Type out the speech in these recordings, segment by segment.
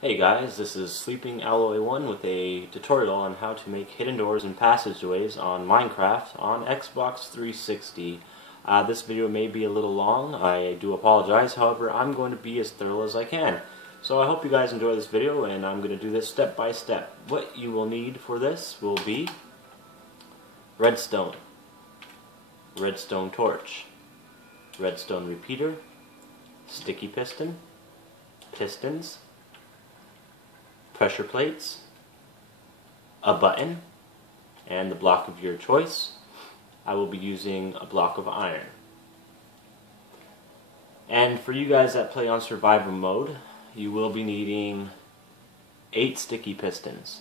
Hey guys, this is Sleeping Alloy 1 with a tutorial on how to make hidden doors and passageways on Minecraft on Xbox 360. This video may be a little long, I do apologize, however I'm going to be as thorough as I can. So I hope you guys enjoy this video and I'm going to do this step by step. What you will need for this will be redstone, redstone torch, redstone repeater, sticky piston, pistons, pressure plates, a button, and the block of your choice. I will be using a block of iron. And for you guys that play on survival mode, you will be needing 8 sticky pistons,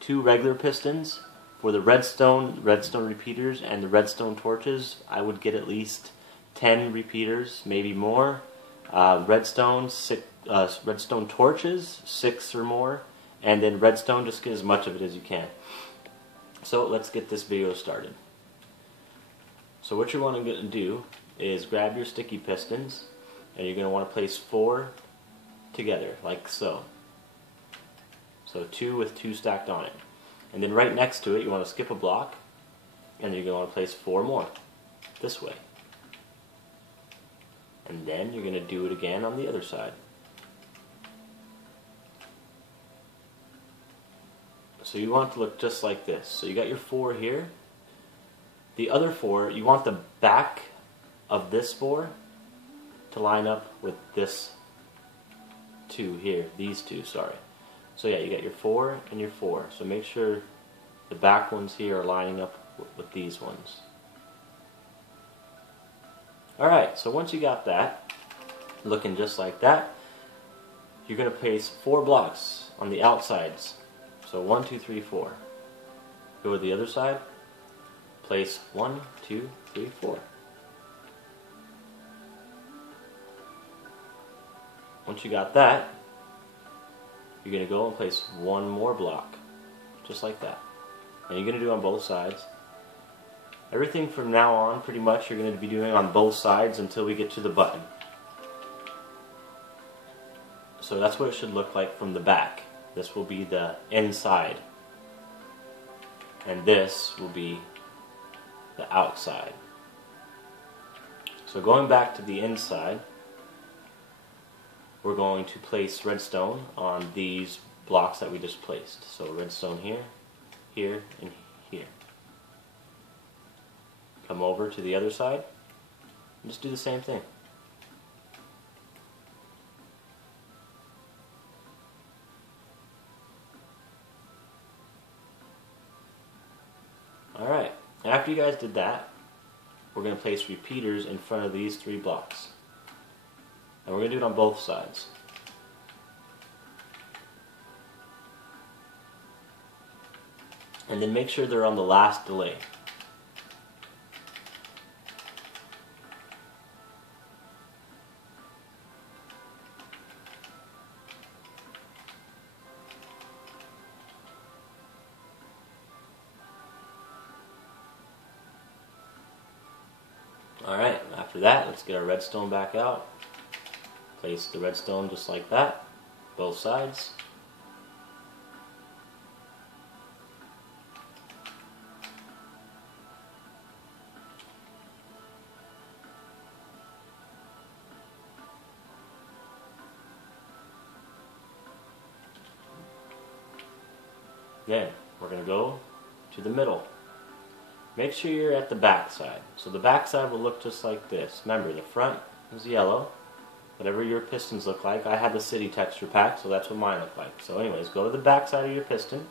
2 regular pistons. For the redstone repeaters, and the redstone torches, I would get at least 10 repeaters, maybe more. Redstone torches, 6 or more, and then redstone, just get as much of it as you can. So let's get this video started. So what you want to do is grab your sticky pistons, and you're going to want to place 4 together, like so. So 2 with 2 stacked on it. And then right next to it, you want to skip a block, and you're going to want to place 4 more, this way. And then you're going to do it again on the other side. So you want it to look just like this. So you got your 4 here. The other 4, you want the back of this 4 to line up with this 2 here. These 2, sorry. So yeah, you got your 4 and your 4. So make sure the back ones here are lining up with these ones. Alright, so once you got that, looking just like that, you're going to place 4 blocks on the outsides. So 1, 2, 3, 4. Go to the other side, place 1, 2, 3, 4. Once you got that, you're going to go and place 1 more block, just like that. And you're going to do it on both sides. Everything from now on, pretty much, you're going to be doing on both sides until we get to the button. So that's what it should look like from the back. This will be the inside. And this will be the outside. So going back to the inside, we're going to place redstone on these blocks that we just placed. So redstone here, here, and here. Come over to the other side and just do the same thing. Alright, after you guys did that, we're going to place repeaters in front of these 3 blocks. And we're going to do it on both sides. And then make sure they're on the last delay. Alright, after that, let's get our redstone back out. Place the redstone just like that, both sides. Then, we're going to go to the middle. Make sure you're at the back side. So the back side will look just like this. Remember, the front is yellow. Whatever your pistons look like. I had the city texture pack, so that's what mine look like. So anyways, go to the back side of your piston.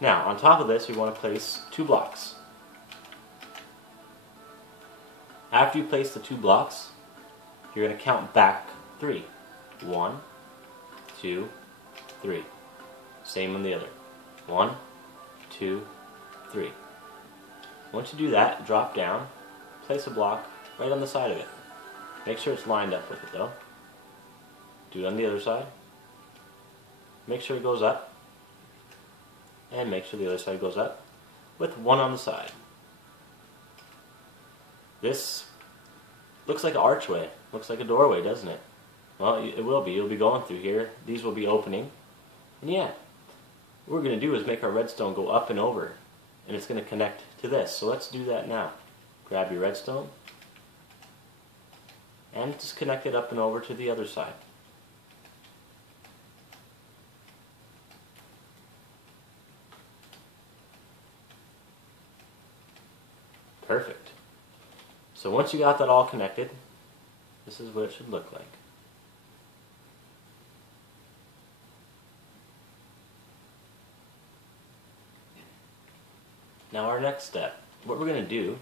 Now, on top of this, you want to place 2 blocks. After you place the 2 blocks, you're going to count back 3. 1, 2, 3. Same on the other. 1, 2, 3. Once you do that, drop down, place a block right on the side of it. Make sure it's lined up with it though. Do it on the other side. Make sure it goes up. And make sure the other side goes up with 1 on the side. This looks like an archway. Looks like a doorway, doesn't it? Well, it will be. You'll be going through here. These will be opening. And yeah, what we're going to do is make our redstone go up and over. And it's going to connect to this. So let's do that now. Grab your redstone. And just connect it up and over to the other side. Perfect. So once you got that all connected, this is what it should look like. Now our next step, what we're going to do,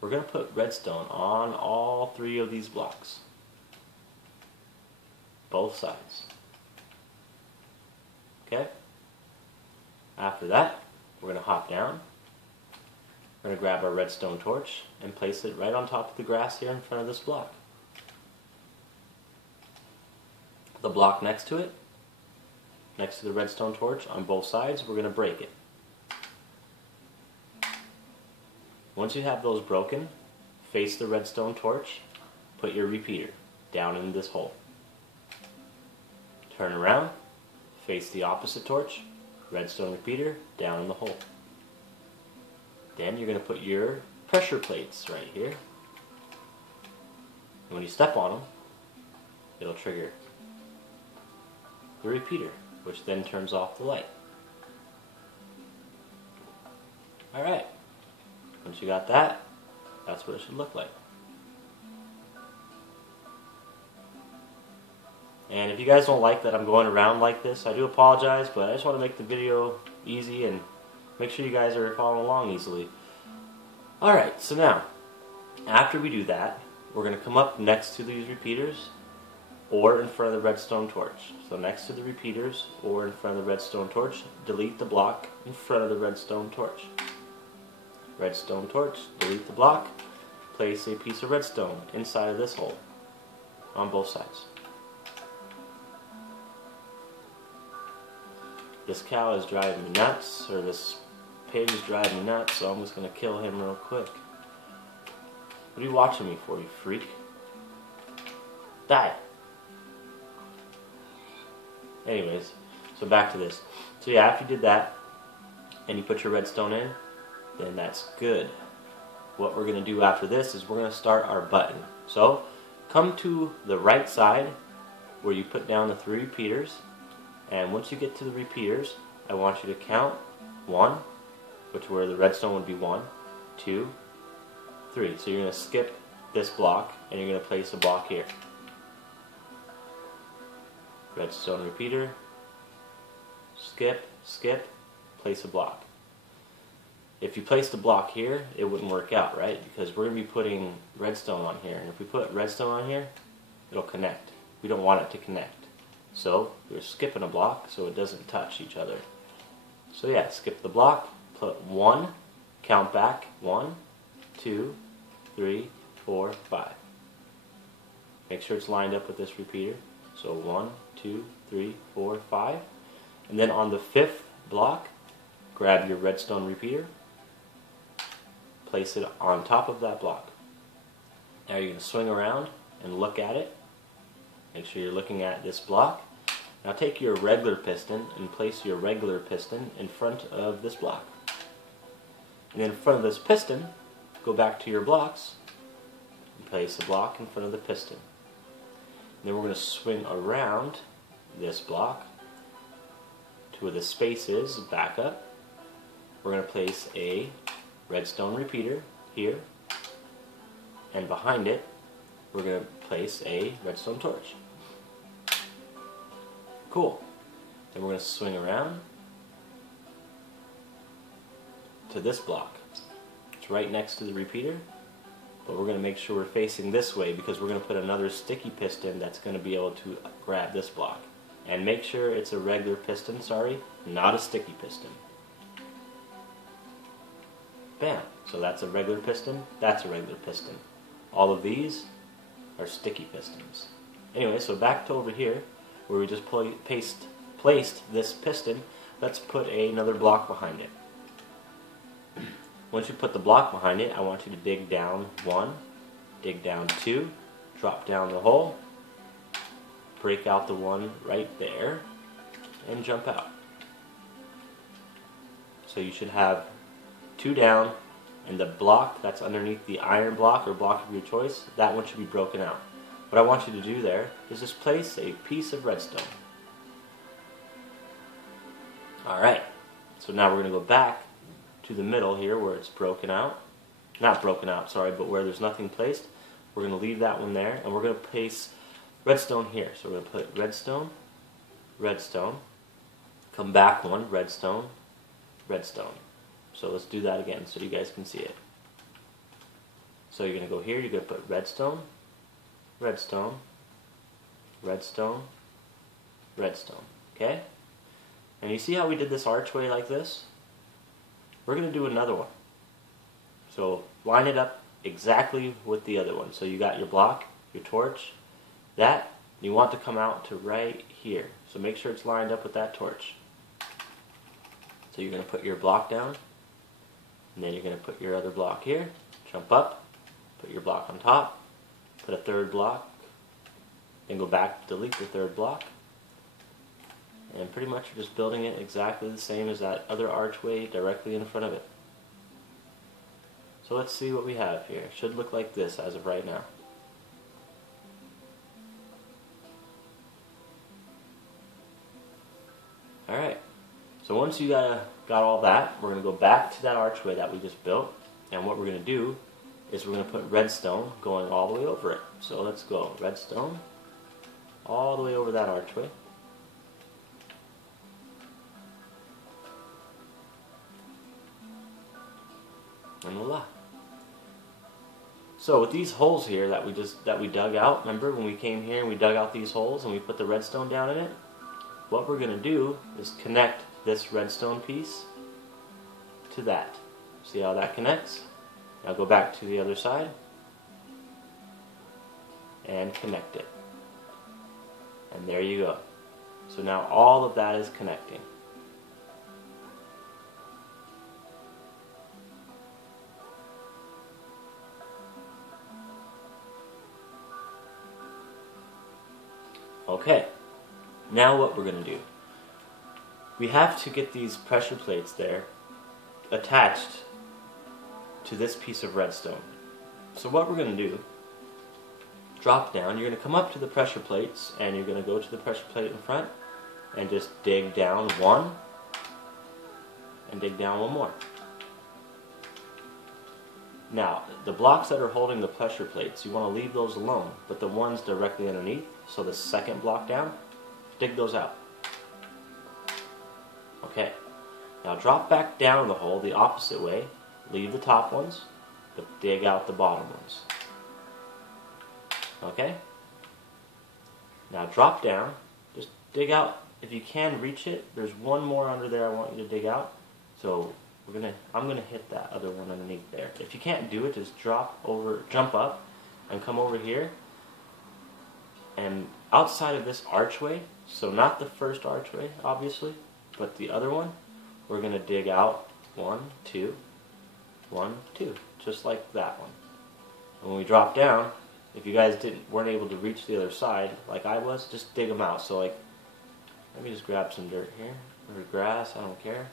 we're going to put redstone on all 3 of these blocks. Both sides. Okay? After that, we're going to hop down. We're going to grab our redstone torch and place it right on top of the grass here in front of this block. The block next to it, next to the redstone torch on both sides, we're going to break it. Once you have those broken, face the redstone torch, put your repeater down in this hole. Turn around, face the opposite torch, redstone repeater down in the hole. Then you're going to put your pressure plates right here. And when you step on them, it'll trigger the repeater, which then turns off the light. Alright, once you got that, that's what it should look like. And if you guys don't like that I'm going around like this, I do apologize, but I just want to make the video easy and make sure you guys are following along easily. Alright, so now, after we do that, we're going to come up next to these repeaters or in front of the redstone torch. So next to the repeaters or in front of the redstone torch, delete the block in front of the redstone torch. Redstone torch, delete the block, place a piece of redstone inside of this hole on both sides. This cow is driving me nuts, or this pig is driving me nuts, so I'm just going to kill him real quick. What are you watching me for, you freak? Die! Anyways, so back to this. So yeah, after you did that, and you put your redstone in, then that's good. What we're going to do after this is we're going to start our button. So, come to the right side where you put down the 3 repeaters, and once you get to the repeaters, I want you to count 1, which where the redstone would be 1, 2, 3. So you're going to skip this block, and you're going to place a block here. Redstone repeater, skip, skip, place a block. If you place the block here, it wouldn't work out, right? Because we're going to be putting redstone on here, and if we put redstone on here, it'll connect. We don't want it to connect. So we're skipping a block so it doesn't touch each other. So yeah, skip the block, put 1, count back, 1, 2, 3, 4, 5. Make sure it's lined up with this repeater. So 1, 2, 3, 4, 5. And then on the 5th block, grab your redstone repeater, place it on top of that block. Now you're going to swing around and look at it. Make sure you're looking at this block. Now take your regular piston and place your regular piston in front of this block. And then in front of this piston, go back to your blocks and place the block in front of the piston. And then we're going to swing around this block to where the space is, back up. We're going to place a redstone repeater here, and behind it we're going to place a redstone torch. Cool. Then we're going to swing around to this block. It's right next to the repeater, but we're going to make sure we're facing this way because we're going to put another sticky piston that's going to be able to grab this block. And make sure it's a regular piston, sorry, not a sticky piston. Bam. So that's a regular piston, that's a regular piston. All of these are sticky pistons. Anyway, so back to over here, where we just placed this piston, let's put another block behind it. Once you put the block behind it, I want you to dig down 1, dig down 2, drop down the hole, break out the one right there and jump out. So you should have 2 down, and the block that's underneath the iron block or block of your choice, that one should be broken out. What I want you to do there is just place a piece of redstone. Alright, so now we're going to go back to the middle here where it's broken out. Not broken out, sorry, but where there's nothing placed. We're going to leave that one there, and we're going to place redstone here. So we're going to put redstone, redstone, come back one, redstone, redstone. So let's do that again so you guys can see it. So you're going to go here, you're going to put redstone, redstone, redstone, redstone. Okay? And you see how we did this archway like this? We're going to do another one. So line it up exactly with the other one. So you got your block, your torch, that, you want to come out to right here. So make sure it's lined up with that torch. So you're going to put your block down, and then you're going to put your other block here, jump up, put your block on top, put a third block, then go back, delete the third block, and pretty much you're just building it exactly the same as that other archway directly in front of it. So let's see what we have here. It should look like this as of right now. Alright, so once you got all that, we're going to go back to that archway that we just built, and what we're going to do is we're going to put redstone going all the way over it. So let's go redstone all the way over that archway. And voila. So with these holes here that we dug out, remember when we came here and we dug out these holes and we put the redstone down in it? What we're going to do is connect this redstone piece to that. See how that connects? Now go back to the other side and connect it. And there you go. So now all of that is connecting. Okay, now what we're going to do, we have to get these pressure plates there attached to this piece of redstone. So what we're going to do, drop down, you're going to come up to the pressure plates and you're going to go to the pressure plate in front and just dig down one and dig down one more. Now, the blocks that are holding the pressure plates, you want to leave those alone, but the ones directly underneath, so the second block down, dig those out. Okay, now drop back down the hole the opposite way, leave the top ones, but dig out the bottom ones. Okay? Now drop down, just dig out, if you can reach it, there's one more under there I want you to dig out, so I'm gonna hit that other one underneath there. If you can't do it, just jump up and come over here, and outside of this archway, so not the first archway obviously, but the other one, we're gonna dig out 1, 2, 1, 2, just like that one. And when we drop down, if you guys weren't able to reach the other side like I was, just dig them out. So like, let me just grab some dirt here, or grass, I don't care.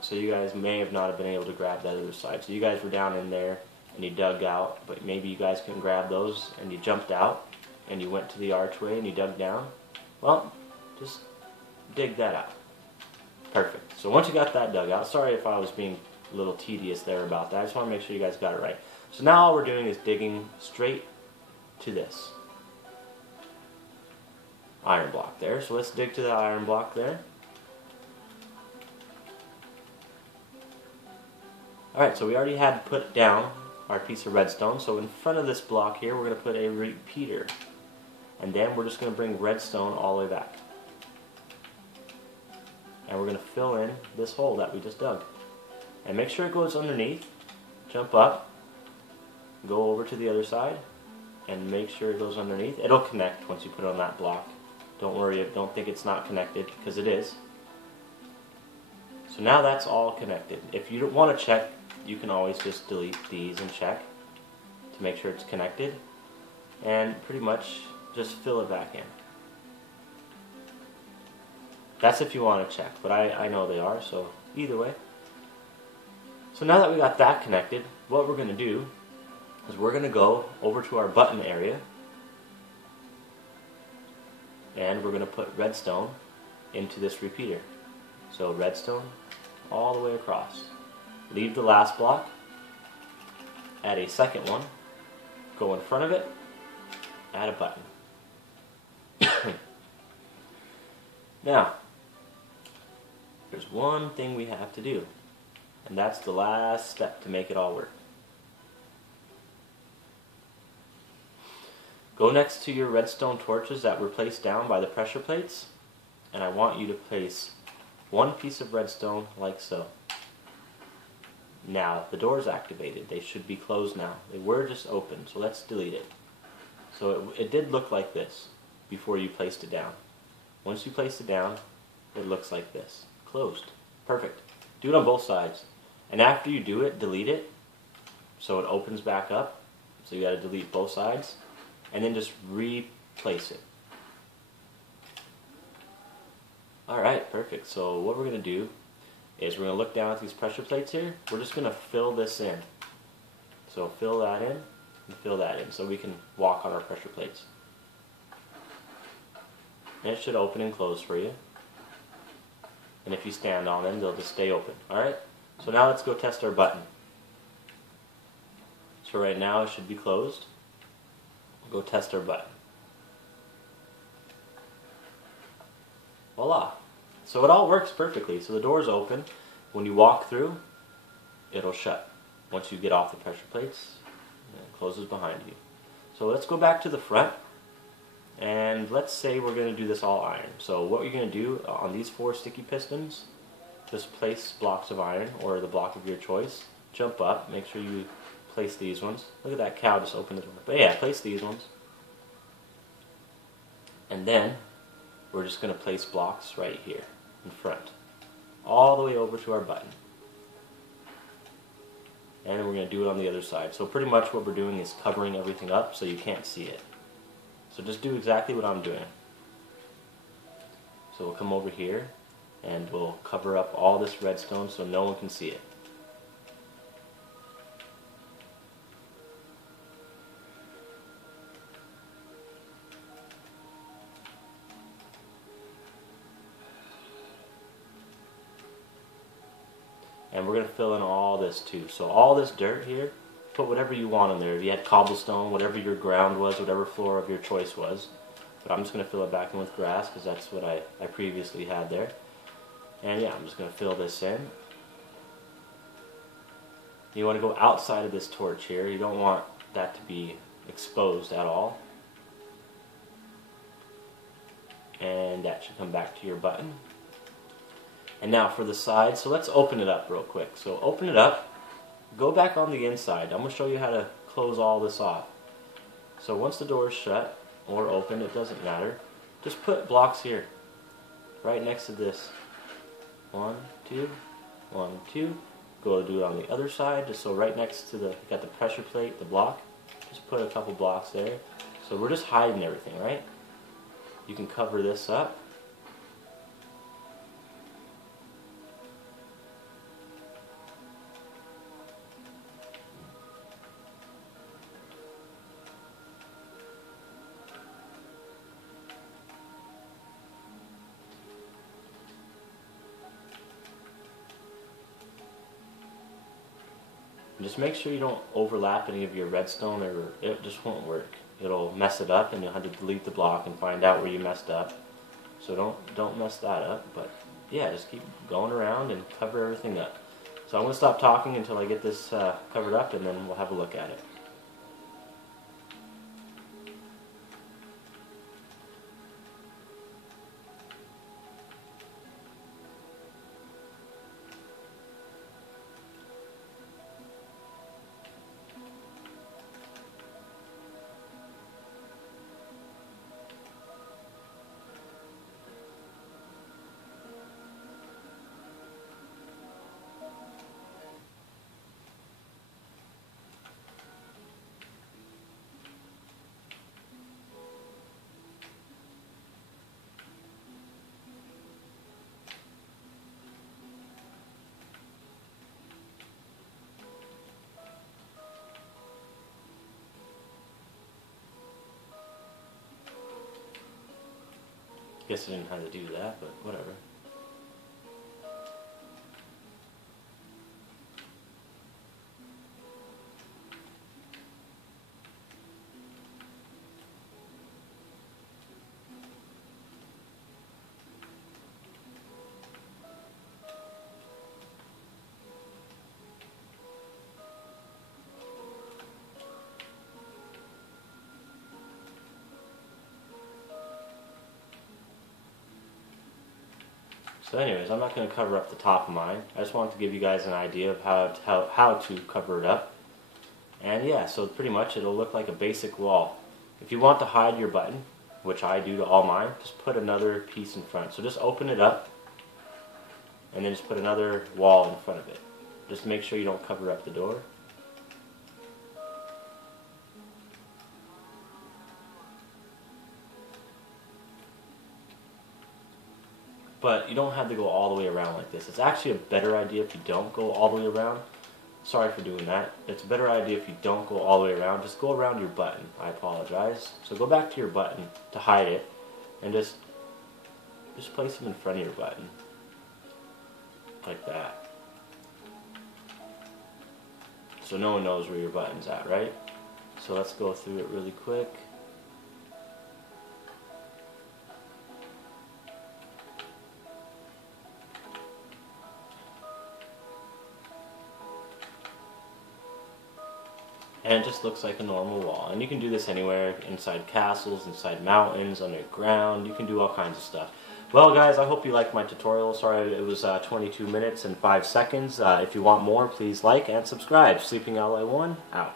So you guys may have not have been able to grab that other side. So you guys were down in there and you dug out, but maybe you guys couldn't grab those and you jumped out and you went to the archway and you dug down. Well, just dig that out. Perfect. So once you got that dug out, sorry if I was being a little tedious there about that. I just want to make sure you guys got it right. So now all we're doing is digging straight to this iron block there. So let's dig to the iron block there. Alright, so we already had put down our piece of redstone, so in front of this block here we're going to put a repeater, and then we're just going to bring redstone all the way back, and we're going to fill in this hole that we just dug, and make sure it goes underneath, jump up, go over to the other side, and make sure it goes underneath. It'll connect once you put it on that block. Don't worry, don't think it's not connected, because it is. So now that's all connected. If you don't want to check, you can always just delete these and check to make sure it's connected. And pretty much just fill it back in. That's if you want to check, but I know they are, so either way. So now that we got that connected, what we're going to do is we're going to go over to our button area, and we're going to put redstone into this repeater. So redstone all the way across. Leave the last block, add a second one, go in front of it, add a button. Now, there's one thing we have to do, and that's the last step to make it all work. Go next to your redstone torches that were placed down by the pressure plates, and I want you to place one piece of redstone like so. Now, the door's activated. They should be closed now. They were just open, so let's delete it. So it did look like this before you placed it down. Once you place it down, it looks like this. Closed. Perfect. Do it on both sides. And after you do it, delete it so it opens back up. So you got to delete both sides. And then just replace it. Alright, perfect. So what we're going to do is we're going to look down at these pressure plates here. We're just going to fill this in. So fill that in and fill that in so we can walk on our pressure plates. And it should open and close for you. And if you stand on them, they'll just stay open. Alright? So now let's go test our button. So right now it should be closed. We'll go test our button. Voila! So it all works perfectly. So the door's open. When you walk through, it'll shut. Once you get off the pressure plates, it closes behind you. So let's go back to the front. And let's say we're going to do this all iron. So what you're going to do on these 4 sticky pistons, just place blocks of iron or the block of your choice. Jump up, make sure you place these ones. Look at that cow just opened the door. But yeah, place these ones. And then we're just going to place blocks right here in front, all the way over to our button. And we're going to do it on the other side. So pretty much what we're doing is covering everything up so you can't see it. So just do exactly what I'm doing. So we'll come over here and we'll cover up all this redstone so no one can see it. And we're going to fill in all this too. So all this dirt here, put whatever you want in there. If you had cobblestone, whatever your ground was, whatever floor of your choice was. But I'm just going to fill it back in with grass because that's what I previously had there. And yeah, I'm just going to fill this in. You want to go outside of this torch here. You don't want that to be exposed at all. And that should come back to your button. And now for the side, so let's open it up real quick. So open it up, go back on the inside. I'm going to show you how to close all this off. So once the door is shut or open, it doesn't matter. Just put blocks here, right next to this. 1, 2, 1, 2. Go do it on the other side, just so right next to you got the pressure plate, the block. Just put a couple blocks there. So we're just hiding everything, right? You can cover this up. Just make sure you don't overlap any of your redstone or it just won't work. It'll mess it up and you'll have to delete the block and find out where you messed up. So don't mess that up, but yeah, just keep going around and cover everything up. So I'm going to stop talking until I get this covered up and then we'll have a look at it. guess I didn't have to do that, but whatever. So anyways, I'm not going to cover up the top of mine. I just wanted to give you guys an idea of how to cover it up. And yeah, so pretty much it'll look like a basic wall. If you want to hide your button, which I do to all mine, just put another piece in front. So just open it up, and then just put another wall in front of it. Just make sure you don't cover up the door. But you don't have to go all the way around like this. It's actually a better idea if you don't go all the way around. Sorry for doing that. It's a better idea if you don't go all the way around. Just go around your button. I apologize. So go back to your button to hide it, and just place them in front of your button. Like that. So no one knows where your button's at, right? So let's go through it really quick. And it just looks like a normal wall. And you can do this anywhere, inside castles, inside mountains, underground. You can do all kinds of stuff. Well guys, I hope you liked my tutorial. Sorry it was 22 minutes and 5 seconds. If you want more, please like and subscribe. Sleeping Ally 1, out.